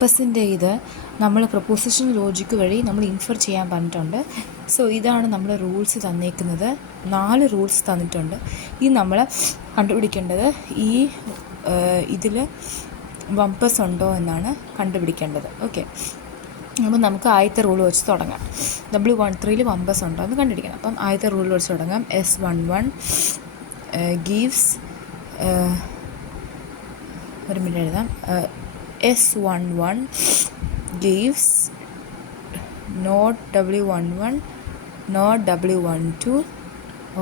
പർപ്പസിൻ്റെ ഇത് നമ്മൾ proposition logic വഴി നമ്മൾ ഇൻഫർ ചെയ്യാൻ പറഞ്ഞിട്ടുണ്ട്. സോ ഇതാണ് നമ്മൾ റൂൾസ് തന്നേക്കുന്നത്. 4 റൂൾസ് തന്നിട്ടുണ്ട്. ഈ നമ്മൾ കണ്ടുപിടിക്കേണ്ടത് ഈ ഇതിൽ വമ്പസ് ഉണ്ടോ എന്നാണ് കണ്ടുപിടിക്കേണ്ടത്. ഓക്കെ, അപ്പം നമുക്ക് ആദ്യത്തെ റൂൾ വെച്ച് തുടങ്ങാം. W13 വമ്പസ് ഉണ്ടോ എന്ന് കണ്ടുപിടിക്കണം. അപ്പം ആദ്യത്തെ റൂൾ വെച്ച് തുടങ്ങാം. S11 ഗീവ്സ് ഒരു മിനിറ്റ് എഴുതാം. S11 gives not W11, not W12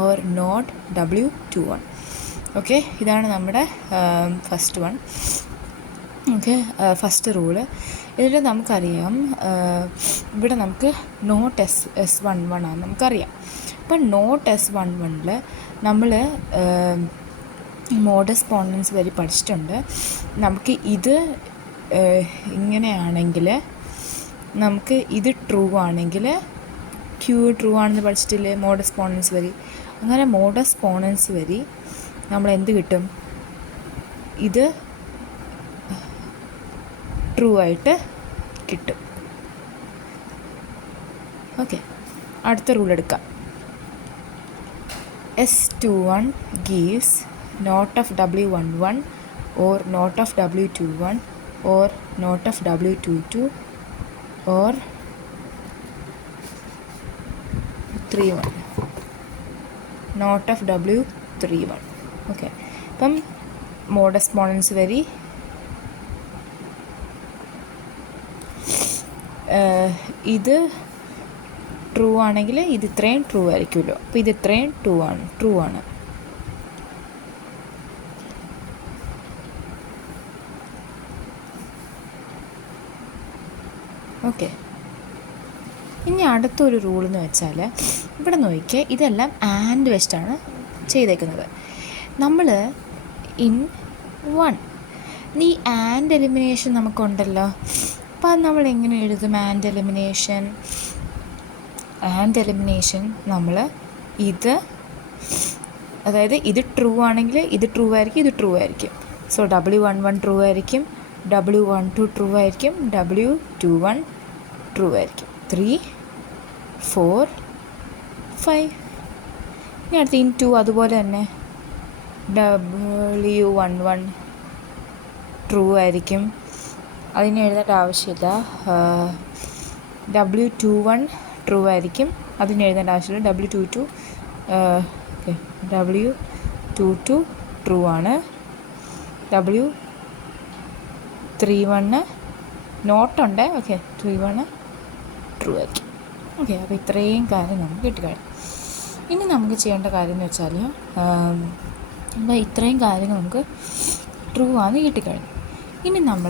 or not W21. Okay, ഇതാണ് നമ്മുടെ first one. Okay, first rule. എന്നിട്ട് നമുക്കറിയാം ഇവിടെ നമുക്ക് നോട്ട് S11 ആണ് നമുക്കറിയാം. അപ്പം നോട്ട് S11 നമ്മൾ മോഡസ് പോണൻസ് വരെ പഠിച്ചിട്ടുണ്ട്. നമുക്ക് ഇത് ഇങ്ങനെയാണെങ്കിൽ നമുക്ക് ഇത് ട്രൂ ആണെങ്കിൽ ക്യൂ ട്രൂ ആണെന്ന് പഠിച്ചിട്ടില്ലേ, മോഡസ് പോണൻസ് വരി. അങ്ങനെ മോഡസ് പോണൻസ് വരി നമ്മൾ എന്ത് കിട്ടും, ഇത് ട്രൂ ആയിട്ട് കിട്ടും. ഓക്കെ, അടുത്ത റൂൾ എടുക്കാം. S21 gives not of W11 or not of W21 or not of W22 or 31, not of W31. Okay, അപ്പം മോഡസ് പോണൻസ് വരി ഇത് ട്രൂ ആണെങ്കിൽ ഇത് ഇത്രയും ട്രൂ ആയിരിക്കുമല്ലോ. അപ്പോൾ ഇത് ഇത്രയും ട്രൂ ആണ്. ഓക്കെ, ഇനി അടുത്തൊരു റൂളെന്ന് വെച്ചാൽ ഇവിടെ നോക്കിയാൽ ഇതെല്ലാം ആൻഡ് വെച്ചിട്ടാണ് ചെയ്തേക്കുന്നത്. നമ്മൾ ഇൻ 1 ഈ ആൻഡ് എലിമിനേഷൻ നമുക്കുണ്ടല്ലോ. അപ്പോൾ അത് നമ്മൾ എങ്ങനെ എഴുതും? ആൻഡ് എലിമിനേഷൻ നമ്മൾ ഇത്, അതായത് ഇത് ട്രൂ ആണെങ്കിൽ ഇത് ട്രൂ ആയിരിക്കും, ഇത് ട്രൂ ആയിരിക്കും. സോ W11 ട്രൂ ആയിരിക്കും, W12 ട്രൂ ആയിരിക്കും, W21 ട്രൂ ആയിരിക്കും. 3, 4, 5. ഇനി അടുത്ത് ഇൻ 2 അതുപോലെ തന്നെ W11 ട്രൂ ആയിരിക്കും, അതിന് എഴുതേണ്ട ആവശ്യമില്ല. W21 ട്രൂ ആയിരിക്കും, അതിന് എഴുതേണ്ട ആവശ്യമില്ല. W22 ട്രൂ ആണ്. W31 നോട്ടുണ്ട്. ഓക്കെ, 31 ട്രൂ ആയിരിക്കും. ഓക്കെ, അപ്പോൾ ഇത്രയും കാര്യം നമുക്ക് കിട്ടിക്കഴിഞ്ഞു. ഇനി നമുക്ക് ചെയ്യേണ്ട കാര്യം എന്ന് വെച്ചാൽ ഇത്രയും കാര്യങ്ങൾ നമുക്ക് ട്രൂ ആണെന്ന് കിട്ടിക്കഴിഞ്ഞു. ഇനി നമ്മൾ